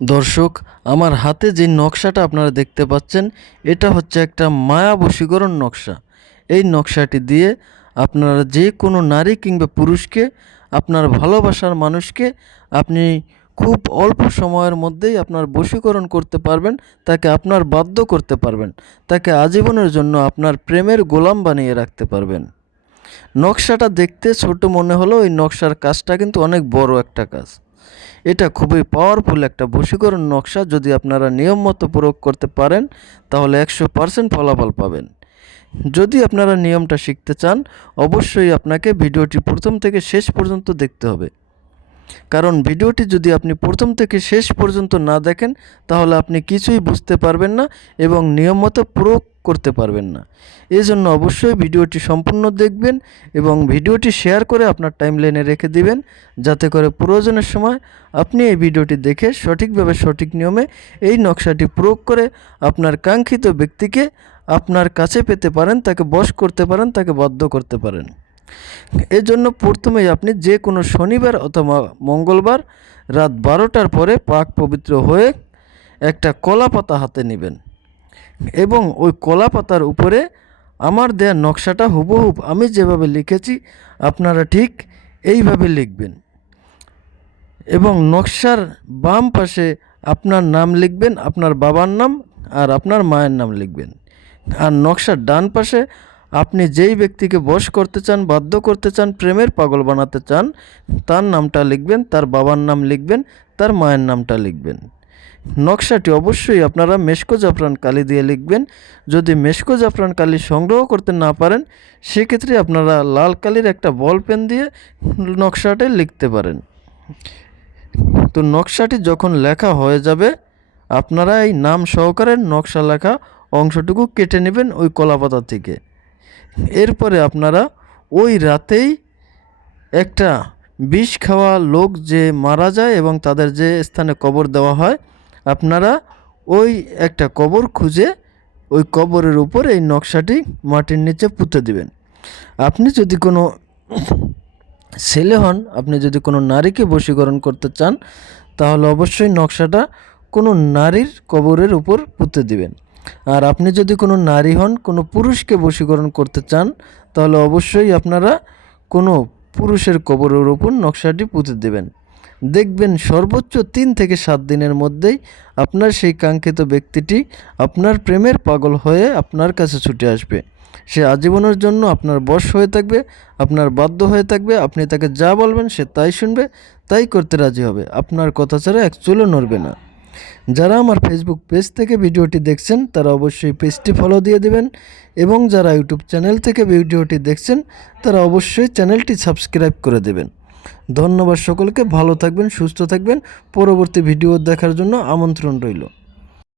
দর্শক, আমার হাতে যে নকশাটা আপনারা দেখতে পাচ্ছেন, এটা হচ্ছে একটা মায়া বশীকরণ নকশা। এই নকশাটি দিয়ে আপনারা যে কোনো নারী কিংবা পুরুষকে, আপনার ভালোবাসার মানুষকে আপনি খুব অল্প সময়ের মধ্যেই আপনার বশীকরণ করতে পারবেন, তাকে আপনার বাধ্য করতে পারবেন, তাকে আজীবনের জন্য আপনার প্রেমের গোলাম বানিয়ে রাখতে পারবেন। নকশাটা দেখতে ছোট মনে হলেও এই নকশার কাজটা কিন্তু অনেক বড় একটা কাজ। এটা খুবই পাওয়ারফুল একটা বশীকরণ নকশা। যদি আপনারা নিয়ম মতো প্রয়োগ করতে পারেন তাহলে 100% ফলাফল পাবেন। যদি আপনারা নিয়মটা শিখতে চান, অবশ্যই আপনাকে ভিডিওটি প্রথম থেকে শেষ পর্যন্ত দেখতে হবে। কারণ ভিডিওটি যদি আপনি প্রথম থেকে শেষ পর্যন্ত না দেখেন তাহলে আপনি কিছুই বুঝতে পারবেন না এবং নিয়ম মতো প্রয়োগ করতে পারবেন না। এজন্য অবশ্যই ভিডিওটি সম্পূর্ণ দেখবেন এবং ভিডিওটি শেয়ার করে আপনার টাইমলাইনে রেখে দিবেন, যাতে করে প্রয়োজনের সময় আপনি এই ভিডিওটি দেখে সঠিকভাবে সঠিক নিয়মে এই নকশাটি প্রয়োগ করে আপনার কাঙ্ক্ষিত ব্যক্তিকে আপনার কাছে পেতে পারেন, তাকে বশ করতে পারেন, তাকে বাধ্য করতে পারেন। এজন্য প্রথমেই আপনি যে কোনো শনিবার অথবা মঙ্গলবার রাত 12টার পরে পাক পবিত্র হয়ে একটা কলা পাতা হাতে নেবেন এবং ওই কলা পাতার উপরে আমার দেয়া নকশাটা হুবহুব আমি যেভাবে লিখেছি আপনারা ঠিক এইভাবে লিখবেন এবং নকশার বাম পাশে আপনার নাম লিখবেন, আপনার বাবার নাম আর আপনার মায়ের নাম লিখবেন। আর নকশার ডান পাশে আপনি যেই ব্যক্তিকে বশ করতে চান, বাধ্য করতে চান, প্রেমের পাগল বানাতে চান, তার নামটা লিখবেন, তার বাবার নাম লিখবেন, তার মায়ের নামটা লিখবেন। নকশাটি অবশ্যই আপনারা মেশকো জাফরান কালি দিয়ে লিখবেন। যদি মেশকো জাফরান কালি সংগ্রহ করতে না পারেন সেক্ষেত্রে আপনারা লাল কালির একটা বল পেন দিয়ে নকশাটি লিখতে পারেন। তো নকশাটি যখন লেখা হয়ে যাবে আপনারা এই নাম সহকারে নকশা লেখা অংশটুকু কেটে নেবেন ওই কলাপাতা থেকে। এরপরে আপনারা ওই রাতেই একটা বিষ খাওয়া লোক যে মারা যায় এবং তাদের যে স্থানে কবর দেওয়া হয়, আপনারা ওই একটা কবর খুঁজে ওই কবরের উপর এই নকশাটি মাটির নিচে পুঁতে দিবেন। আপনি যদি কোনো ছেলে হন, আপনি যদি কোনো নারীকে বশীকরণ করতে চান তাহলে অবশ্যই নকশাটা কোনো নারীর কবরের উপর পুঁতে দিবেন। আর আপনি যদি কোনো নারী হন, কোনো পুরুষকে বশীকরণ করতে চান তাহলে অবশ্যই আপনারা কোনো পুরুষের কবরের উপর নকশাটি পুঁতে দেবেন। দেখবেন সর্বোচ্চ 3 থেকে 7 দিনের মধ্যেই আপনার সেই কাঙ্ক্ষিত ব্যক্তিটি আপনার প্রেমের পাগল হয়ে আপনার কাছে ছুটে আসবে। সে আজীবনের জন্য আপনার বশ হয়ে থাকবে, আপনার বাধ্য হয়ে থাকবে। আপনি তাকে যা বলবেন সে তাই শুনবে, তাই করতে রাজি হবে, আপনার কথা ছাড়া এক চুলও নড়বে না। যারা আমার ফেসবুক পেজ থেকে ভিডিওটি দেখছেন তারা অবশ্যই পেজটি ফলো দিয়ে দেবেন এবং যারা ইউটিউব চ্যানেল থেকে ভিডিওটি দেখছেন তারা অবশ্যই চ্যানেলটি সাবস্ক্রাইব করে দেবেন। ধন্যবাদ সকলকে। ভালো থাকবেন, সুস্থ থাকবেন। পরবর্তী ভিডিও দেখার জন্য আমন্ত্রণ রইল।